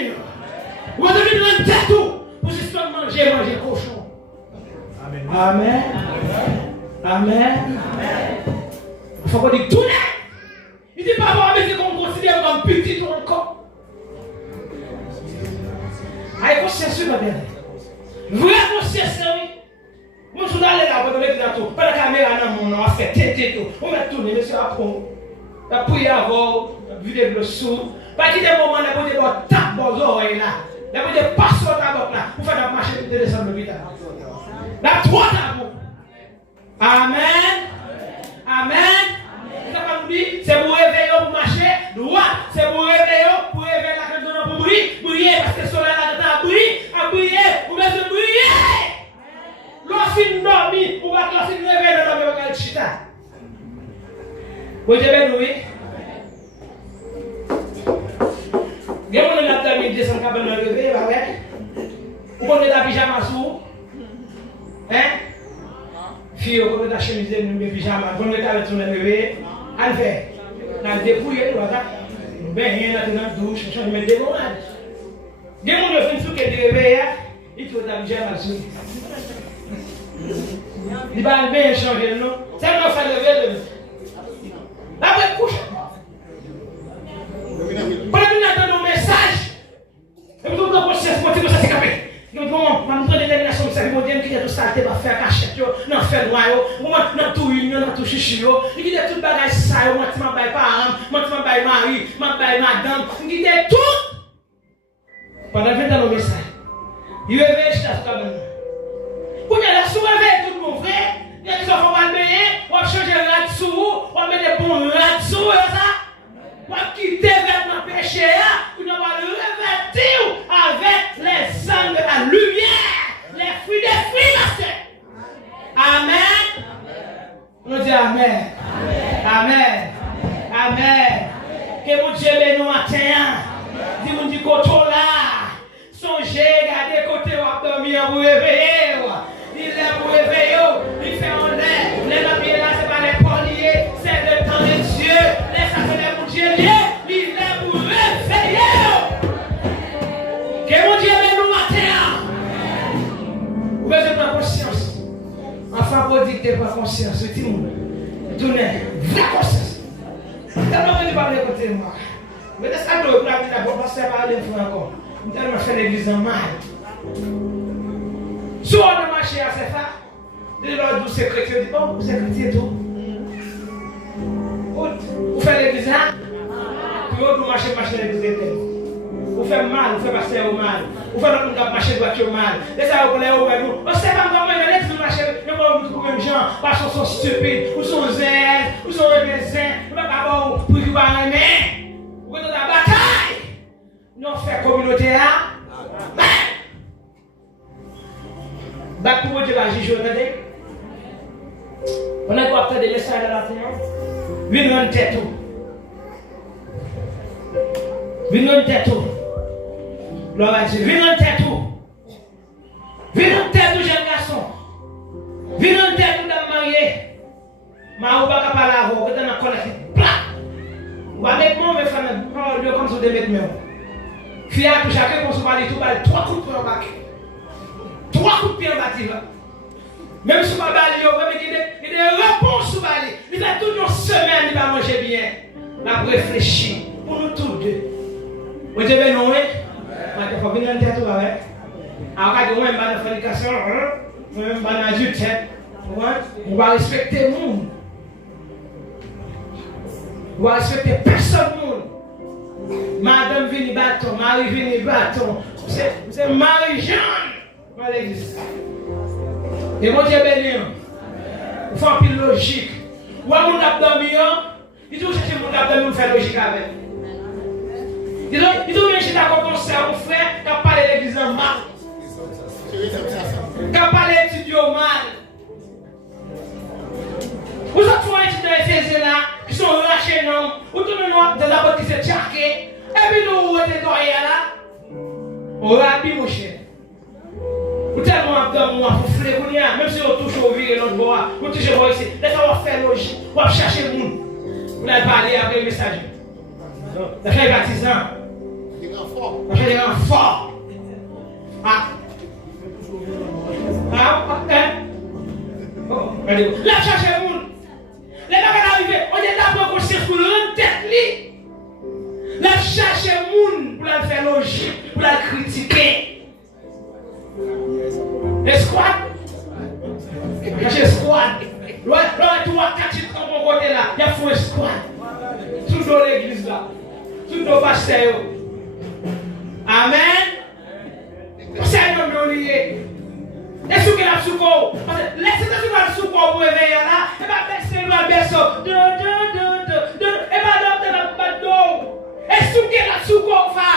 Ou devez dans tête, pour justement manger cochon. Amen. Amen. Il faut qu'on dise tourner. Il dit pas avoir mais qu'on considère comme petit ou encore. Aïe, conscience, madame. Vraie conscience, oui. Moi, je suis allé là, pour donner tout. Pas la caméra, non, on va faire tête tout. On va tourner, monsieur, après. La prière avant, vider le sou. Pas qu'il y ait un moment, on a posé votre tape dans les oreilles là. On a posé passe sur ta botte là. Pour faire la marche et descendre le vide. La droite à vous. Amen. Amen. C'est pour réveiller pour marcher, droit, c'est pour réveiller la canne pour briller, parce que le soleil a brillé, vous laissez briller. Lorsqu'il dormit, vous va lorsqu'il réveille dans le monde de chita. Vous devez nous, oui. Il y a un monde qui a mis 200 cabines dans le réveil, vous connaissez la pyjama sous, hein? Fille, vous connaissez la chemise de pyjama, vous connaissez la tournée de réveil. On fait, on a dépouillé, on a baigné dans la douche, on met des moments. Des gens qui font ce qu'ils réveillent, ils trouvent la vie à sous. Ils vont bien changer, non? Ça m'a fait lever. Après, couche. Pour nous attendre nos messages, et vous devez processer pour que ça s'écape. Donc, on va nous donner détermination, ça veut dire qu'il y a tout ça, il va faire cachette, non faire noyau, on va tout union, tout chichi, il y a tout bagage ça, on va te bailler parents, on va te bailler mari, on va bailler madame, il y a tout. Pendant 20 ans, le message, il réveille chaque cabane. Pour qu'il y ait la sous-réveil, tout le monde, frère, il y a des enfants qui vont baigner, on va changer là-dessous, on va mettre des bons là-dessous, ça. On va quitter vêtements péchés, on va le revêtir avec les sangs de la lumière, les fruits des fruits, Amen. On dit Amen. Amen. Amen. Que mon Dieu bénisse nous matin. Dis mon Dieu côté là. Songez, regardez côté où dormir pour réveiller. Il est pour réveiller, il fait en l'air, les papiers quitter par conscience, ce petit monde. Tournez, vraie conscience. Tellement que tu parles de côté de moi. Mais laisse ça, tu vas d'abord passer par aller encore. Tu vas faire l'église en mal. Si on a marché à cette femme, de l'ordre du secrétaire, dit bon, vous êtes chrétien tout. Vous faites l'église là, puis vous marchez l'église. Vous faites mal, vous faites passer au mal. Vous faites l'autre marcher droit au mal. Laissez ça vous aller au mal. On ne sait pas comment il y a des marchés, mais vous même gens, parce qu'ils sont stupides, ou sont zèles, ou sont rebelles, vous ne pouvez pas avoir pour vous aimer. Vous êtes dans la bataille. Nous faisons communauté là. Bac pour vous dire la juge, regardez. On a quoi faire des messages de la terre. Venez en tête. Venez en tête. Gloire à Dieu. Venez en tête. Venez en tête, jeune garçon. Venez en tête, dame mariée. Ma ou pas parler à vous. Vous êtes dans la colère. Ou avec moi, mes femmes, comme ça, de mettre mes mots. Fille à chacun, qu'on se parle tout, 3 coups de pied en bas. 3 coups de pied en bas. Même si ma balle, il y a des réponses sur balle. Il a toute une semaine, il va manger bien. Il a réfléchi pour nous tous deux. Vous dites, ben non, il faut venir en tête avec. Alors, quand on a une fornication, on a une adulte, on va respecter le monde. On va respecter personne du monde. Madame vini bâton, Marie vini bâton. C'est Marie-Jeanne. Voilà l'église. Et mon Dieu béni, il faut un peu de logique. Ou à mon abdomen, il faut chercher mon abdomen pour faire logique avec. Il faut bien chercher à commencer à mon frère qui a parlé de l'église en mal. Qui a parlé d'étudier au mal. Vous autres font étudier ces là qui sont lâchés, non? Ou tout le monde des abords qui se tchaquent. Et puis nous, on est là. On va bien, mon cher. Vous tellement abdomen, vous flégonner, même si on touche au viré l'autre bois, vous touchez au ici, laissez-moi faire logique, vous allez chercher le monde. Vous allez parler avec le messager. Vous allez faire baptisant. Vous allez faire des gens forts. Ah. Ah, ok. Là, cherchez le monde. Les gens qui arrivent, on est d'abord pour circuler en tête. Là, cherchez le monde pour la faire logique, pour la critiquer. Les squats. Cherchez squat. Là, tu vois 4 chiffres comme mon côté là. Il y a fou squat. Tout dans l'église là. Tout dans le pasteur. Amen. C'est un homme de lié. Est-ce que la soukou? Laissez la soukou pour réveiller là. Et bien, baissez le berceau. Et bien, l'homme de la bateau. Est-ce que la soukou va?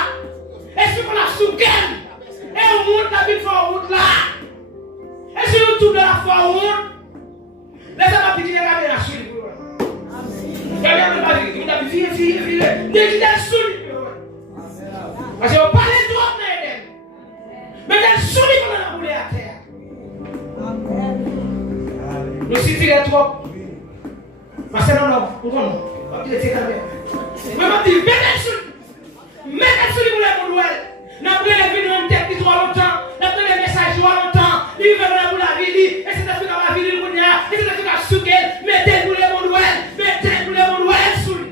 Est-ce que la soukou? Et on monte la ville for route là. Et si on tourne la for route, laissez-moi dire qu'il y a la souille. Il y a une fille. Dès qu'il y a une souille. Parce qu'on parle de toi, mais il y a une souille qu'on a roulé à terre. Nous suffisons trop. Parce que non, on va dire que c'est quand même. Mais on va dire, mettez la souille pour les moules. N'a pas les vidéos en tête qui trop longtemps, n'a pas les messages trop longtemps, il veut la boule à vie, et c'est la vie de Kounia, et c'est la vie de Soukel, mettez pour les monouels, mettez pour les monouels sous lui.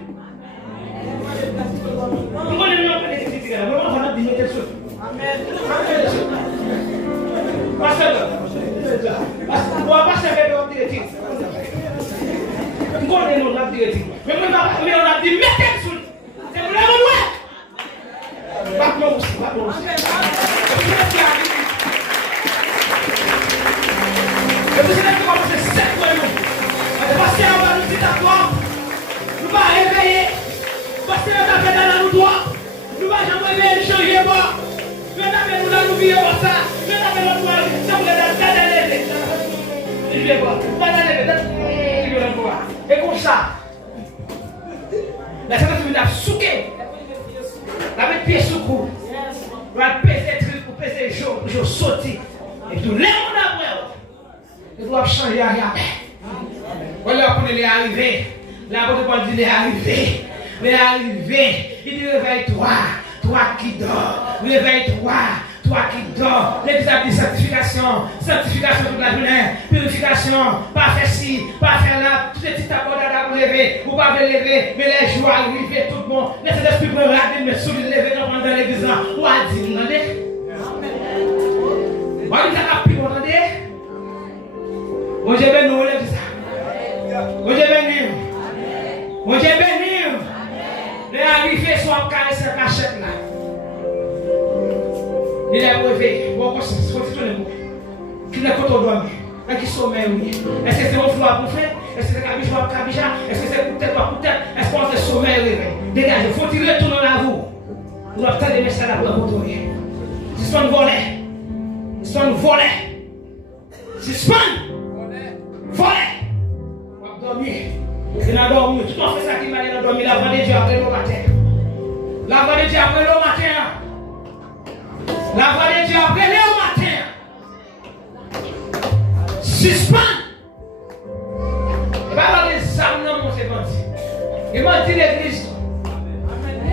Nous connaissons pas les critiques, nous allons dire mettez sous. Amen. Pasteur, on va pas servir de directive. Nous connaissons la directive, mais on a dit mettez sous. C'est pour les monouels. Back-nous aussi. Et vous savez comment c'est 7 mois. Parce qu'on va nous dire d'accord. Nous va réveiller. Parce qu'on va faire dans nous droit. Nous va jamais réveiller, changer moi. Nous va nous vivre comme ça. Nous va nous voir. Ça vous est dans je vais voir. Et comme ça. La séquence de souquer. La mettre pied sous cou. La peser truc pour peser je saute. Et tout les monde après. Il doit changer à rien. Voilà qu'on est arrivé. La bonne parole dit il est arrivé. Il est arrivé. Il dit réveille-toi. Toi qui dors. Réveille-toi. Toi qui dors, l'église a dit sanctification, sanctification toute la journée, purification, pas faire ci, pas faire là, tout ce petit abordage à vous lever, vous pas vous lever, mais les jours arrivent, tout le monde, laissez l'esprit pour regarder, mais sous le lever dans l'église là, ou à dire, vous entendez? Vous entendez? Vous entendez? Bon Dieu béni, vous l'église là. Bon Dieu béni. Bon Dieu béni. Les arrivés soit caresser la cachette là. Il est relevé, bon conscience, faut tourner moi. Qui n'est pas au dormir, qui sommeille oui. Est-ce que c'est mon flou à pour faire? Est-ce que c'est cabija ou cabija? Est-ce que c'est pour tête ou pour tête? Est-ce qu'on fait sommeil réveil? Dégagez, faut tirer tout dans la roue. Vous obtenez des messages à vous retourner. Suspend voler. Suspend voler. Suspend voler. On va dormir. Il a dormi. Tout le monde fait ça qui m'a dit dormir. La voix de Dieu après le matin. La voix de Dieu après le matin. La voix de Dieu après le matin. Suspend. Et pas dans les âmes, non, mon séquence. Il m'a dit l'église.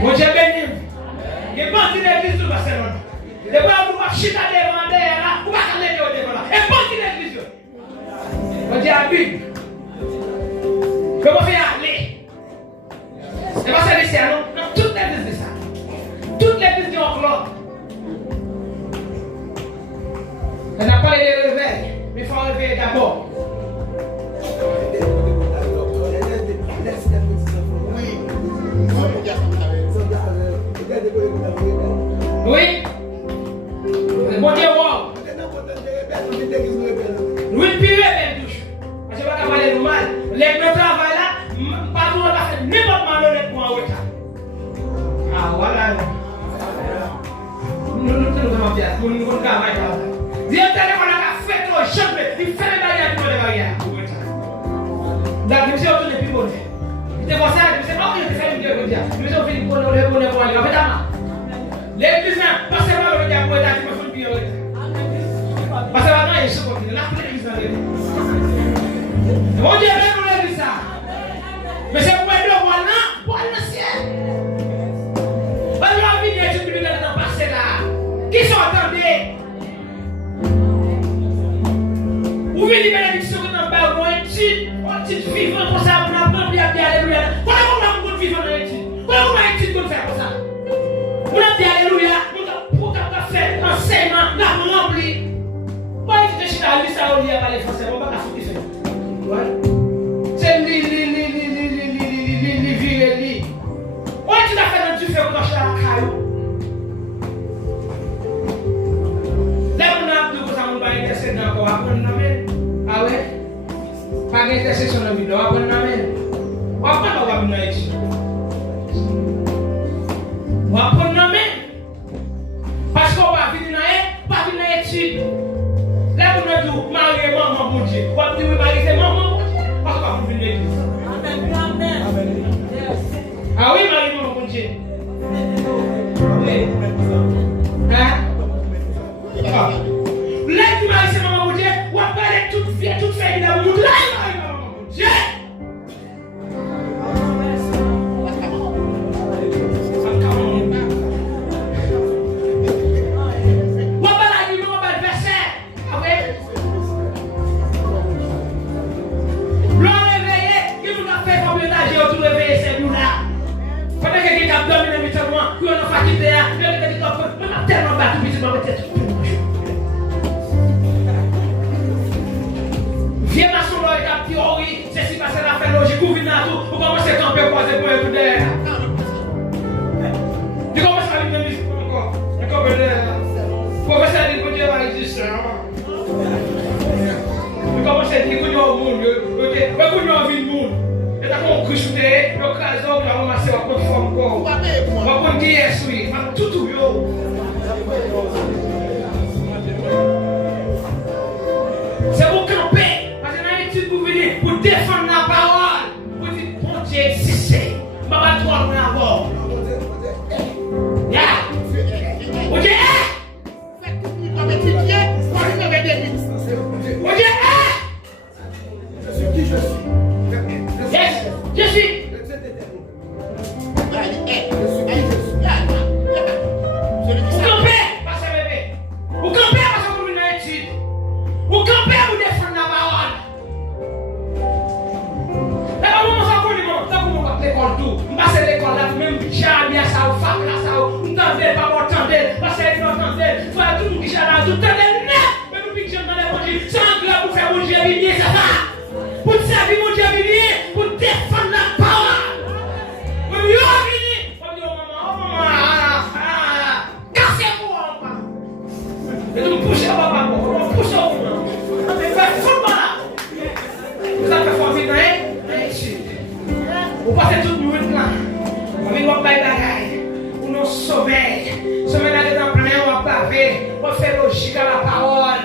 Mon Dieu béni. Il m'a dit l'église de Barcelone. Et pas vous pas chita devant là, vous pas aller devant là. Et pas dit l'église. Mon Dieu a bu. Comment faire aller? C'est pas ça, c'est non, toute l'église de ça. Toute l'église de Enclos. On n'a pas les réveils, mais il faut réveiller d'abord. Oui. Bon Dieu, wow. Oui, puis rebelle touche. Parce que je ne vais pas parler de mal. Les deux travail là, pas tout le monde a fait n'importe quoi honnêtement en retard. Ah, voilà. Nous devons bien. Nous devons travailler là. Directement, on a fait trop jamais. Il fait les barrières pour les barrières. Donc, monsieur, on est plus bon. C'est pour ça que je ne sais pas où il fait une guerre. Monsieur, on fait une bonne pour aller. En fait, l'église, parce que moi, je vais dire, je me fais une guerre. Parce que maintenant, il se continue. Là, l'église, on dit, même pour l'église, ça. Mais c'est pour aider au roi, non, pour le ciel. Parce que la vie est une minute dans le passé là. Qui sont attendus? Vous voulez bénédiction que nous avons une petite vivant comme ça, on a pas bien alléluia. Comment on a un vivant dans l'étude? Comment on a une étude pour faire comme ça? On a bien alléluia, on a fait enseignement, on a rempli. Pourquoi il te chita à lui, ça on lit à parler français, on va pas faire ce qu'il fait. C'est li. Pourquoi tu t'as fait dans du feu pour acheter la caillou? Là, on a tout pour ça, on va intercéder encore, après on amène. Ah ouais? Pas d'intercession dans la vie, on va prendre l'amène. On va prendre l'amène. On va prendre l'amène. Parce qu'on va venir pas venir dans l'étude. Là, on a dit, marier maman, mon Dieu. On va dire, marier maman, mon Dieu. Parce qu'on va venir dans l'église. Amen. Ah oui, marier maman, mon Dieu. Oui. Hein? Ah. Là, tu m'as dit, maman, mon Dieu, on va parler toute vie, toute famille dans le monde. Là, maman, mon Dieu. Viens ma son là et ta théorie, c'est si passer la faire logique, vous venez à tout, vous commencez à camper pour aller pour être derrière. Tu commences à vivre musique encore. Tu commences à professeur dit que Dieu va exister. Tu commences à dire que Dieu est au monde, que Dieu a vu le monde. Et t'as qu'on cruche sur le casson, on va ramasser, on va prendre forme corps. On va prendre qui est souillé, on va tout yo. C'est pour camper, parce que dans l'étude vous venez pour défendre la parole, pour dire bon Dieu existe, pas pas toi on a bord. Ya, bon Dieu, faites tout comme étudier, pour nous mettre des buts. Bon Dieu, je suis qui je suis. Yes, je suis. place, vous entendez, pas vous entendez, parce que vous entendez, frère, tout le monde qui chante, tout le temps, mais nous piquons dans les bons c'est un club pour faire mon Dieu venir, ça va. Pour servir mon Dieu venir, pour défendre la parole. Pour mieux venir, pour dire, oh maman, cassez-vous, et nous poussons, papa, nous poussons, mais faites pas là. Vous avez fait former dans les vous passez toute nuit là. On vient voir les bagailles. Pour nous sauver. Semaine là dans plein, on va baver. On fait logique à la parole.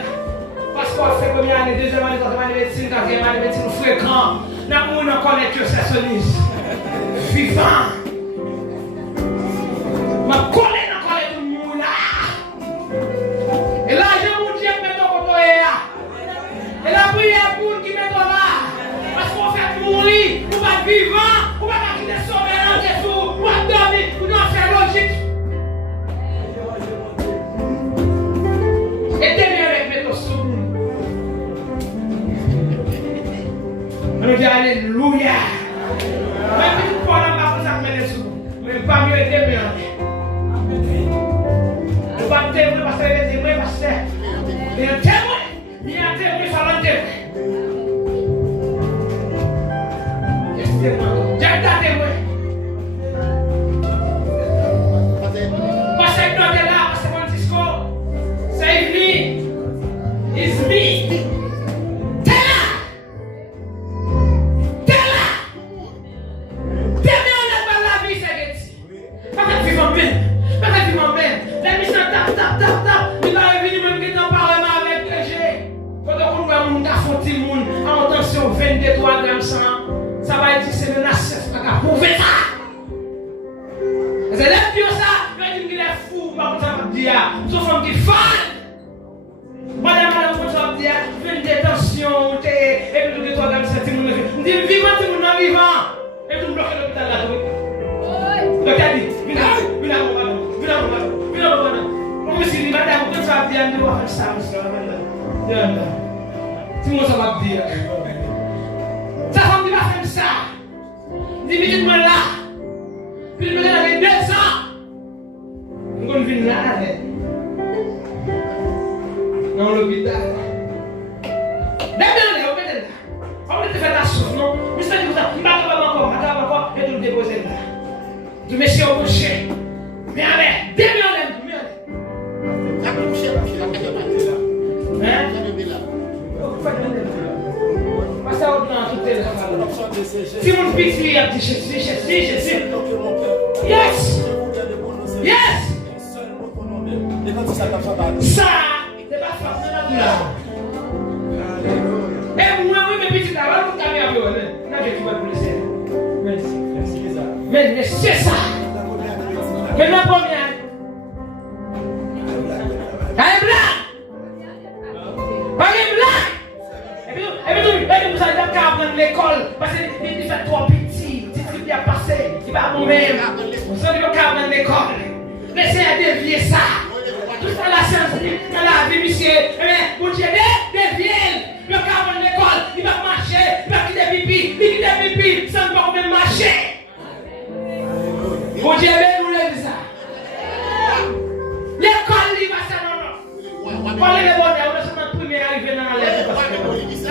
Parce qu'on fait première année, deuxième année, troisième année de médecine, quatrième année de médecine fréquent. Nous on connaît que c'est soliste. Vivant. Ma collègue n'a collé tout le monde là. Et là, je vous dis que maintenant on est là. Et la prière pour qui met là. Parce qu'on fait mourir, on va vivant, on va pas quitter sauver dans Jésus, on va dormir, on doit faire logique. Et demain avec mes sous. On dit alléluia. Même si vous parlez pas pour ça que mes sous, mais pas mieux demain. On va témoigner parce que les témoins parce que il y a un témoin, il y a un témoin, il faut un témoin. J'ai gardé moi. Parce que nous sommes là, parce que mon disco, c'est me, it's me. T'es là. Demain on n'a pas la vie, c'est Getty. Pas que tu m'en peine, pas que tu m'en peine. La mission tap. Il va revenir même qui t'en parle avec DG. Quand on voit mon gars font petit monde, en tension 22 grammes 100. Ça va être c'est le nassef qui a prouvé ça. C'est là que ça, il va dire qu'il est fou, pas comme ça va dire. Sauf femme qui fan. Madame, comme ça va dire, fait une détention, et puis tout le temps, ça dit, on dit vivant, tout le monde vivant. Et tout le bloqué l'hôpital là, oui. Donc, il a dit, viens, on me dit, madame, comme ça va dire, on doit faire ça, si moi ça va dire. Ça femme qui va faire ça. Dis-moi là. Puis je me donne avec 2 ans. Je vais venir là avec. Dans l'hôpital. D'abord, on va là. On va te faire la souffle, non? Mais c'est pas comme ça. Il va encore. Et tout le déposer là. Tu mets sur le boucher. Mais allez, demain on aime. Hein? Ça va dans tout le si mon fils lui a dit je suis. Yes. Ça, c'est pas forcément là. Et moi, oui, mes petits là, vous avez un peu. Non, je ne vais pas vous laisser. Mais c'est ça. Mais non, combien? Allez, blanc. Et puis vous allez dans l'école, parce qu'il fait trop petit, il dit qu'il a passé, il va bon même. Vous allez dans l'école, laissez dévier ça. Tout ça, la science, dans la vie, monsieur, vous dites, déviez, le câble dans l'école, il va marcher, il va quitter pipi, ça ne va même marcher. Vous dites, vous l'avez dit ça. L'école, il va ça, non. Parlez les bonnes, on est sur notre première arrivée dans la lettre.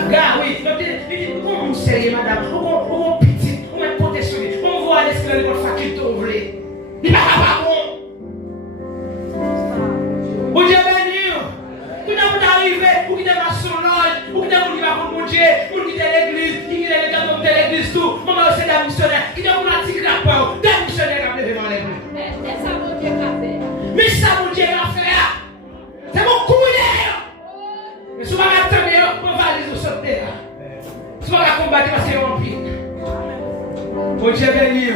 Gars, oui, donc il dit, comment sérieux, madame, comment petit, on met côté sur lui, on voit l'escalier de votre faculté ouvrée. Il va pas bon. Vous dites, tout le monde arrivé, vous quittez ma sonore, vous quittez mon diva pour mon Dieu, vous quittez l'église, vous quittez les gars de l'église, tout, maman, c'est la missionnaire, quittez mon antique rapport, des missionnaires qui ont levé dans l'église. Mais ça, mon Dieu, qu'a fait. Mais ça, mon Dieu, qu'a fait. C'est mon coup d'air. Mais si vous m'attendez, on va aller sur ce terrain. Si vous allez combattre parce qu'il y a un pire. Mon Dieu béni,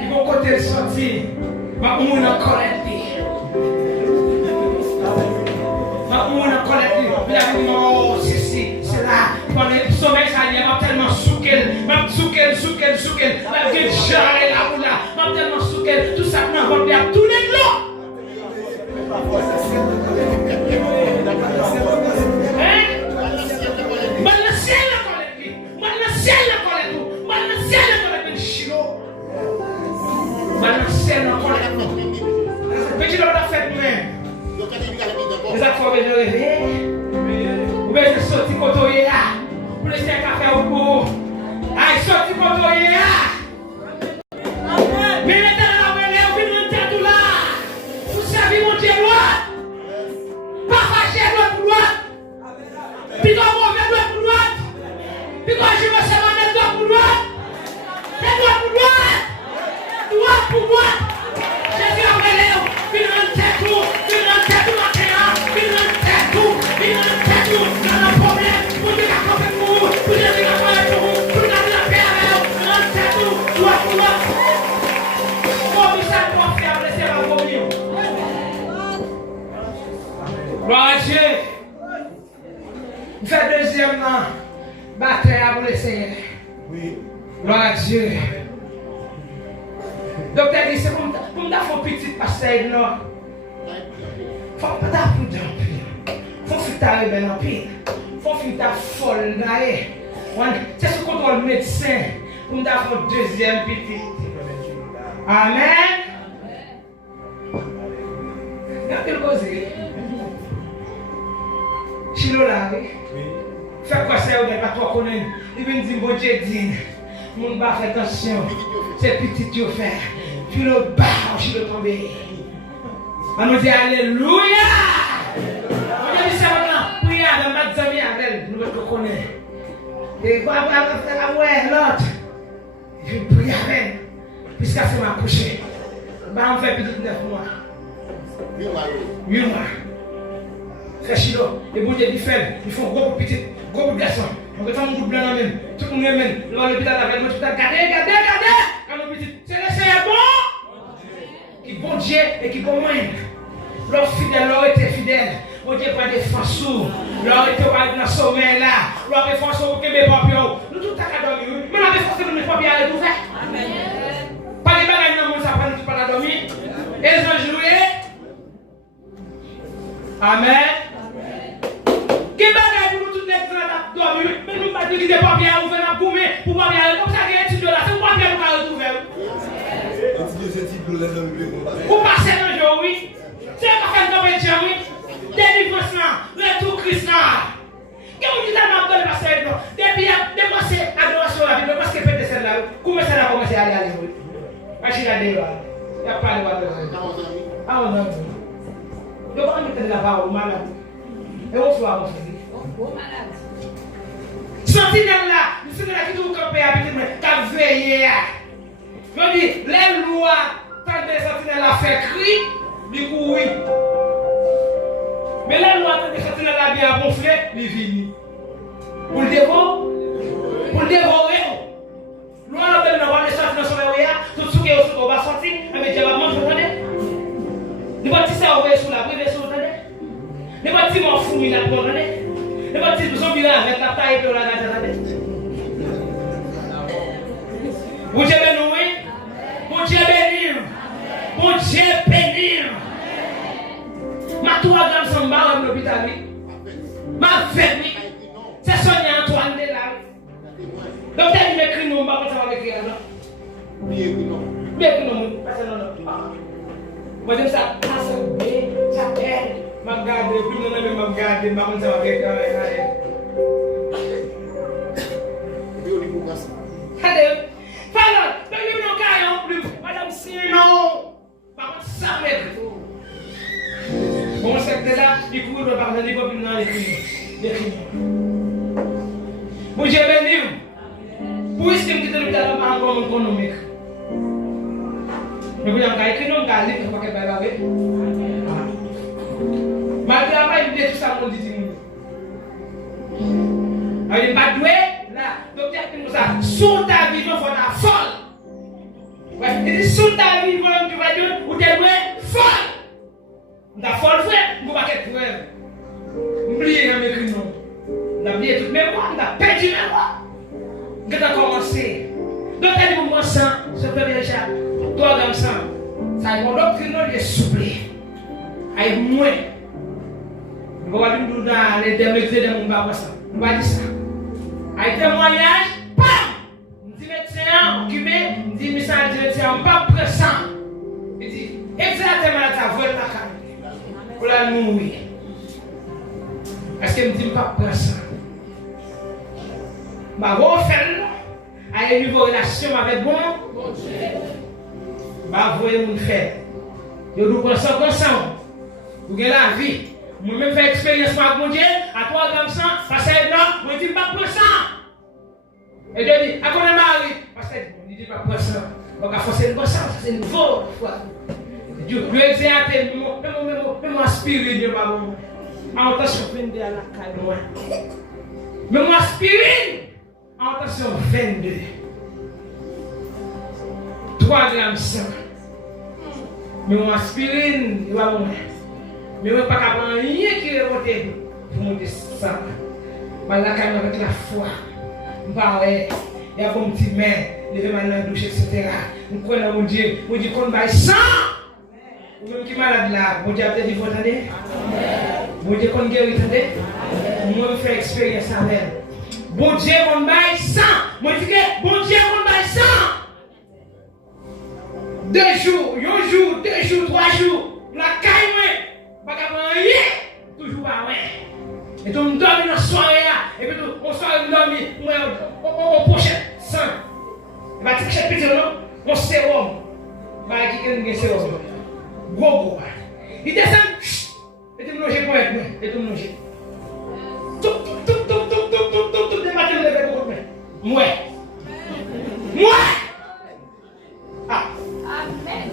il va côté sortir. Il va vous en collecter. Il va vous en collecter. Il va vous dire, c'est là. Pendant le sommeil, ça y est, il va tellement souquer. Il va souquer. Il va dire, j'arrête là ou là. Il va tellement souquer. Tout ça, il va bien tourner de l'eau. Balancer la collecte. Gloire à Dieu. Docteur dit, c'est comme un petit passage là. Faut pas t'apprendre en pile. Faut que tu arrives en pile. Faut que tu folle là. C'est ce qu'on doit le médecin. Pour faire un deuxième petit. Amen. Regardez le causer. Chilo là, fais quoi ça, vous n'avez pas trop connu. Il vient dire, bon Dieu dit, mon bas fait attention. C'est petit tu fais. Tu le bats, tu le tombes. On nous dit Alléluia. On dit ça maintenant. Prière dans ma famille avec nous le connaître. Et quoi, ouais, l'autre. Je prie avec. Puisqu'à ce m'a couché. On fait petit 9 mois. 8 mois. C'est chilo. Et bon Dieu dit fait. Il faut gros petit, gros garçon. On va faire un groupe blanc dans même. Tout le monde est même. L'hôpital avec nous, tout le monde. Regardez. Quand on petit, c'est le Seigneur bon. Qui bon Dieu et qui bon moi. L'homme fidèle, l'homme était fidèle. Bon Dieu pas des façons. L'homme était pas dans le sommeil là. L'homme est forcé pour que mes papiers. Nous tout à dormir. Mais l'homme est forcé pour mes papiers à l'ouvert. Amen. Pas les bagages dans le monde, ça pas nous pas dormir. Et les anges joués. Amen. Qui bagaille pour nous tous les gens à dormir. Mais nous pas dire que des papiers à ouvrir pour moi. Pour moi, comme ça, il y a un petit peu là. C'est pour papier pour retrouver. Vous passez un jour, oui. C'est un café de Dieu, oui. Délivrance, le tout Christ. Qu'est-ce que vous dites à ma donne passer là? Depuis dépenser adoration la Bible, parce que peut-être c'est là. Comment ça a commencé à aller oui. Parce qu'il y a des lois. Il n'y a pas de loi. Ah, on a dit. Je vais mettre la parole malade. Et on soit malade. Sentinelle là, le Seigneur qui nous camper avec nous, qui veille. Je dis, les lois, tant que les sentinelles la fait cri, du coup oui. Mais les lois, tant que les sentinelles la bien gonflé, ils viennent. Pour le dévorer, Loi la belle n'a pas de chance dans son area, tout ce qui est au bas sorti, mais Dieu va manger, vous entendez? Ne pas dire ça au sous la brûlée, vous entendez? Ne pas dire mon fou, il a pas entendez? Ne pas dire zombie là avec la taille de la gage, attendez? Bon Dieu béni, bon Dieu béni, bon Dieu béni. Ma toi dans son bar à l'hôpital, ma famille, c'est Sonia Antoine de là. Donc, tu m'écris non, pas ça va écrire là. Bien que non, parce que non. Moi, j'aime ça, ça aide. Ma garde, puis non, même ma garde, ma ça va écrire là. Allez, voilà, donc il y a un cas en plus, madame, sinon, par contre, ça m'aide. Bon, c'est que là, il court de pardonner, pas plus dans les crimes. Bon, j'ai béni. Puisque nous sommes dans le monde économique. Mais vous avez écrit non, vous avez écrit non, vous avez écrit non. Malgré la il dit tout ça, on dit non. Il m'a doué, là, docteur qui nous a sous ta vie, il faut la folle. Ouais, il dit sous ta vie, tu vas dire, ou tu es folle. Tu es folle, frère, vous ne pouvez pas être frère. Oubliez, vous avez écrit non. Vous avez oublié toute mémoire, vous avez perdu la mémoire. Que tu as commencé. Donc, tu as dit, mon sang, je peux déjà, toi, dans le sang, ça a une doctrine, il est souple. Il est moins. Nous allons nous dire les démétiers de mon baba. Nous allons dire ça. Avec témoignage, pam! Nous disons, médecin, occupé, nous disons, message de médecin, pas pressant. Il dit, exactement la ta voix, ta carte. Pour la mourir. Est-ce que nous disons pas pressant? Ma refaire à une nouvelle relation avec bon Dieu. Ma voyez mon frère. Je nous prends ça ensemble. Vous avez la vie. Moi-même fais expérience avec mon Dieu. À toi comme ça. Parce que non, moi je dis pas pour ça. Et je dis, à quoi on est marié? Parce que je dis pas pour ça. Donc à forcer une ça, c'est une nouveau foi. Dieu peut exercer, mais moi aspirer Dieu pas bon. Attention, venez à la caille. Mais moi aspirer. Attention, 22. 3 grammes de sang. Mais mon aspirine, il va mourir. Mais je ne peux pas prendre rien qui est monté pour monter ça. Je vais avec la foi. Je vais Il y a un petit main, lever mal dans la douche, etc. Nous croyons mon Dieu qu'on va sang. Ou même qui est malade là, mon Dieu a peut-être dit, vous entendez? Mon Dieu qu'on guérit, attendez? Moi, je fais expérience avec elle. Bon Dieu qu'on va sang. Moi, je dis que bon Dieu qu'on va sang. 2 jours, 1 jour, 2 jours, 3 jours. La caille, moi, pas rien. Toujours pas ouais. Et tout le monde dormit dans la soirée là. Et puis on soirée dormi, on pochette sang. Il va te chercher petit non? On sérum. Il va dire qu'il y a un sérum. Gros. Il descend. Et tout le monde pour être moi. Et tout le monde. Tout le matin, je lève pour moi. Moi. Ah. Amen.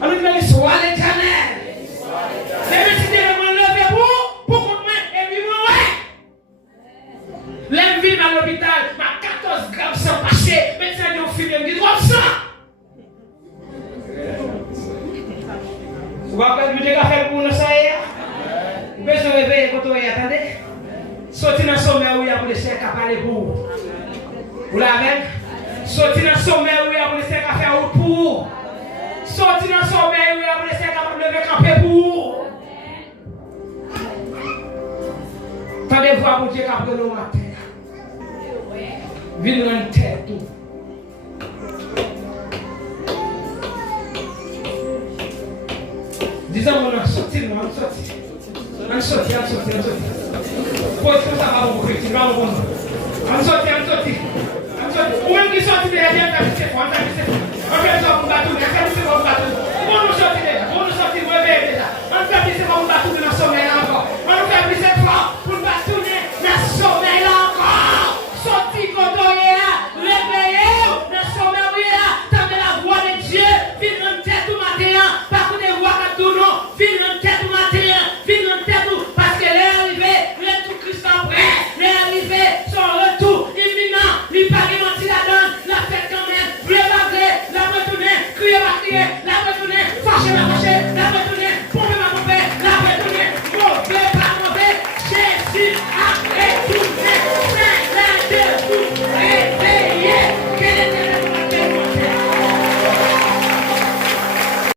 Alors il va soit l'Éternel. C'est si Dieu me lever pour moi et puis moi. L'envie dans l'hôpital, ma 14 grammes sans passer, médecin de filmer, me dit trop ça. Vous voyez que Dieu a fait pour nous ça hier. Vous pouvez se réveiller quand vous attendez. Sortir dans le sommeil où il y a pour laisser qu'à parler pour vous. Vous l'avez? Sortir dans le sommeil où il y a pour laisser qu'à faire pour vous. Sortir dans le sommeil où il y a pour laisser qu'à lever camper pour vous. Tendez voir pour Dieu qu'à prendre le matin. Venez dans une tête tout. Disons-moi, on sortit. On sortit. Pose comme ça, va vous crier, va vous voir. On sortit. Ou même qui sortit de la vie, on fait ça pour battre.